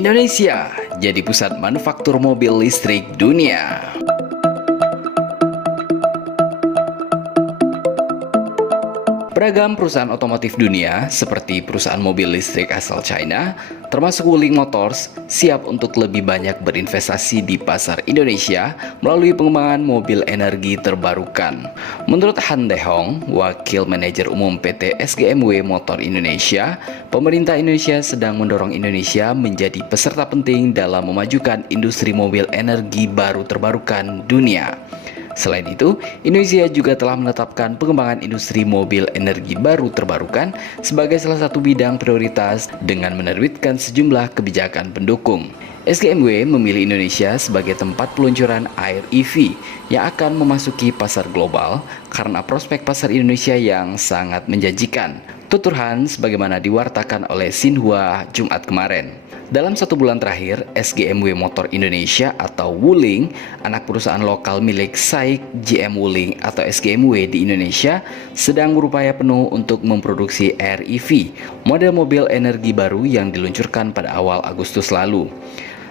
Indonesia jadi pusat manufaktur mobil listrik dunia. Beragam perusahaan otomotif dunia, seperti perusahaan mobil listrik asal China, termasuk Wuling Motors, siap untuk lebih banyak berinvestasi di pasar Indonesia melalui pengembangan mobil energi terbarukan. Menurut Han Dehong, Wakil Manajer Umum PT SGMW Motor Indonesia, pemerintah Indonesia sedang mendorong Indonesia menjadi peserta penting dalam memajukan industri mobil energi baru terbarukan dunia. Selain itu, Indonesia juga telah menetapkan pengembangan industri mobil energi baru terbarukan sebagai salah satu bidang prioritas dengan menerbitkan sejumlah kebijakan pendukung. SGMW memilih Indonesia sebagai tempat peluncuran Air EV yang akan memasuki pasar global karena prospek pasar Indonesia yang sangat menjanjikan. Tutur Han sebagaimana diwartakan oleh Xinhua Jumat kemarin. Dalam 1 bulan terakhir, SGMW Motor Indonesia atau Wuling, anak perusahaan lokal milik SAIC GM Wuling atau SGMW di Indonesia, sedang berupaya penuh untuk memproduksi Air EV, model mobil energi baru yang diluncurkan pada awal Agustus lalu.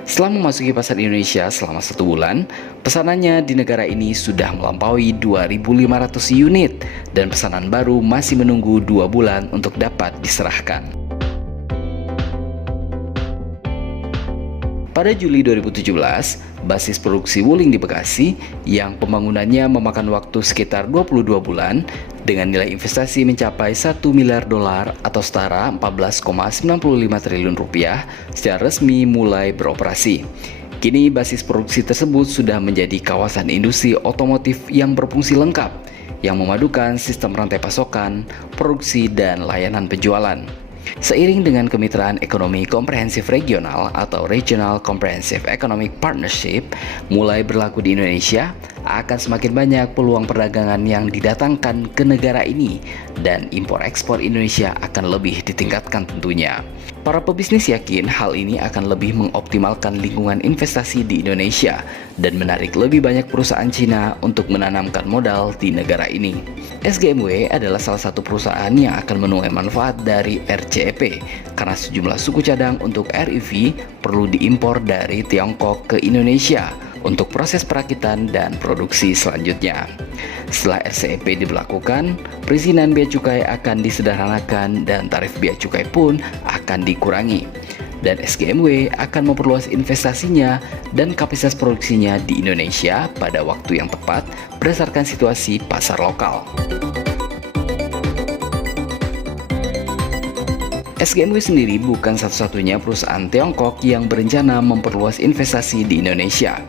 Setelah memasuki pasar Indonesia selama 1 bulan, pesanannya di negara ini sudah melampaui 2.500 unit dan pesanan baru masih menunggu 2 bulan untuk dapat diserahkan. Pada Juli 2017, basis produksi Wuling di Bekasi yang pembangunannya memakan waktu sekitar 22 bulan dengan nilai investasi mencapai $1 miliar atau setara 14,95 triliun rupiah secara resmi mulai beroperasi. Kini basis produksi tersebut sudah menjadi kawasan industri otomotif yang berfungsi lengkap yang memadukan sistem rantai pasokan, produksi, dan layanan penjualan. Seiring dengan kemitraan ekonomi komprehensif regional atau Regional Comprehensive Economic Partnership mulai berlaku di Indonesia, akan semakin banyak peluang perdagangan yang didatangkan ke negara ini dan impor-ekspor Indonesia akan lebih ditingkatkan tentunya. Para pebisnis yakin hal ini akan lebih mengoptimalkan lingkungan investasi di Indonesia dan menarik lebih banyak perusahaan Cina untuk menanamkan modal di negara ini. SGMW adalah salah satu perusahaan yang akan menuai manfaat dari RCEP karena sejumlah suku cadang untuk REV perlu diimpor dari Tiongkok ke Indonesia untuk proses perakitan dan produksi selanjutnya. Setelah RCEP diberlakukan, perizinan bea cukai akan disederhanakan dan tarif bea cukai pun akan dikurangi. Dan SGMW akan memperluas investasinya dan kapasitas produksinya di Indonesia pada waktu yang tepat berdasarkan situasi pasar lokal. SGMW sendiri bukan satu-satunya perusahaan Tiongkok yang berencana memperluas investasi di Indonesia.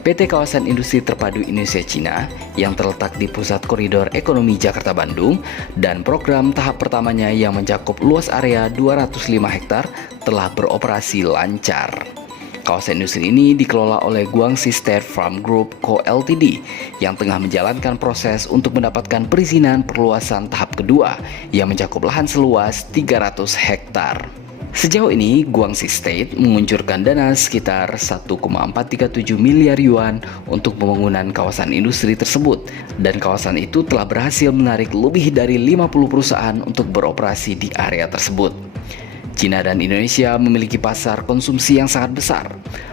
PT Kawasan Industri Terpadu Indonesia Cina yang terletak di pusat koridor ekonomi Jakarta Bandung dan program tahap pertamanya yang mencakup luas area 205 hektar telah beroperasi lancar. Kawasan industri ini dikelola oleh Guangxi State Farm Group Co Ltd yang tengah menjalankan proses untuk mendapatkan perizinan perluasan tahap kedua yang mencakup lahan seluas 300 hektar. Sejauh ini, Guangxi State menguncurkan dana sekitar 1,437 miliar yuan untuk pembangunan kawasan industri tersebut, dan kawasan itu telah berhasil menarik lebih dari 50 perusahaan untuk beroperasi di area tersebut. Cina dan Indonesia memiliki pasar konsumsi yang sangat besar.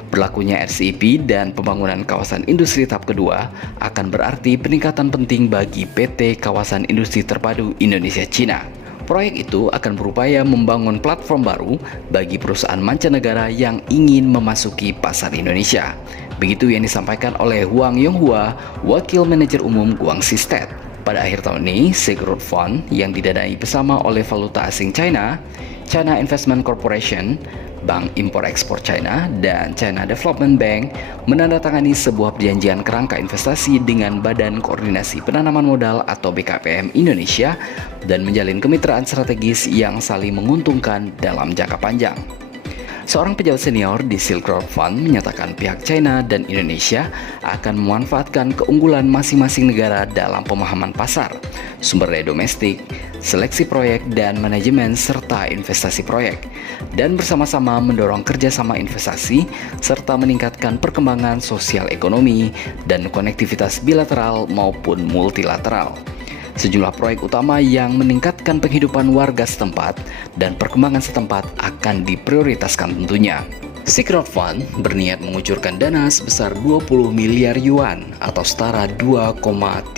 Berlakunya RCEP dan pembangunan kawasan industri tahap kedua akan berarti peningkatan penting bagi PT Kawasan Industri Terpadu Indonesia Cina. Proyek itu akan berupaya membangun platform baru bagi perusahaan mancanegara yang ingin memasuki pasar Indonesia. Begitu yang disampaikan oleh Huang Yonghua, Wakil Manajer Umum Guangxi State. Pada akhir tahun ini, Silk Road Fund yang didanai bersama oleh valuta asing China, China Investment Corporation, Bank Impor-Ekspor China, dan China Development Bank menandatangani sebuah perjanjian kerangka investasi dengan Badan Koordinasi Penanaman Modal atau BKPM Indonesia dan menjalin kemitraan strategis yang saling menguntungkan dalam jangka panjang. Seorang pejabat senior di Silk Road Fund menyatakan pihak China dan Indonesia akan memanfaatkan keunggulan masing-masing negara dalam pemahaman pasar, sumber daya domestik, seleksi proyek dan manajemen serta investasi proyek, dan bersama-sama mendorong kerjasama investasi serta meningkatkan perkembangan sosial ekonomi dan konektivitas bilateral maupun multilateral. Sejumlah proyek utama yang meningkatkan penghidupan warga setempat dan perkembangan setempat akan diprioritaskan tentunya. Si crowdfund berniat mengucurkan dana sebesar 20 miliar yuan atau setara 2,13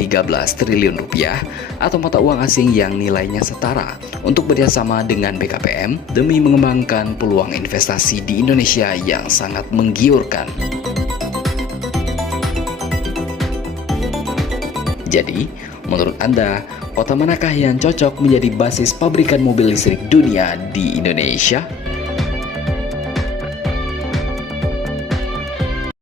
triliun rupiah atau mata uang asing yang nilainya setara untuk bekerjasama dengan BKPM demi mengembangkan peluang investasi di Indonesia yang sangat menggiurkan. Jadi, menurut Anda, kota manakah yang cocok menjadi basis pabrikan mobil listrik dunia di Indonesia?